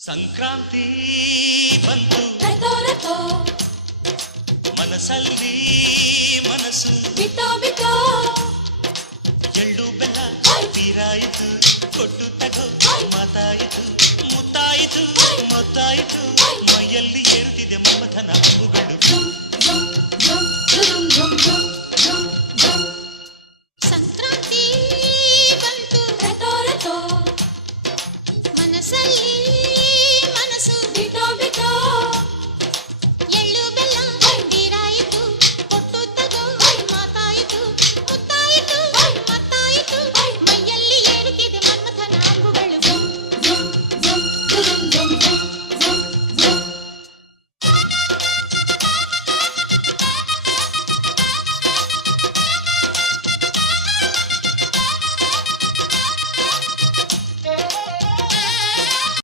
ಸಂಕ್ರಾಂತಿ ಬಂತು ಮನಸ್ಸಲ್ಲಿ ಮನಸ್ಸು ಬಿತ್ತೋ ಬಿತ್ತೋ ಎಳ್ಳು ಬೆಲ್ಲ ತೀರಾಯಿತು ಕೊಟ್ಟು ತಗೋ ಮಾತಾಯಿತು ಮುತ್ತಾಯಿತು ಮತ್ತಾಯಿತು ಮೈಯಲ್ಲಿ ಏರುತ್ತಿದೆ ಮಮಥನ ಹಬ್ಬುಗಳು ಸಂಕ್ರಾಂತಿ ಬಂತು ಮನಸ್ಸಲ್ಲಿ ಮನಸ್ಸು ಬಿತ್ತೋ ಬಿತ್ತೋ ಎಳ್ಳು ಬೆಲ್ಲ ತೀರಾಯಿತು ಕೊಟ್ಟು ತಗೋ ಮಾತಾಯಿತು ಮುತ್ತಾಯಿತು ಮತ್ತಾಯಿತು ಮೈಯಲ್ಲಿ ಏರುತ್ತಿದೆ ಮನ್ಮಥನ ಅಂಬುಗಳು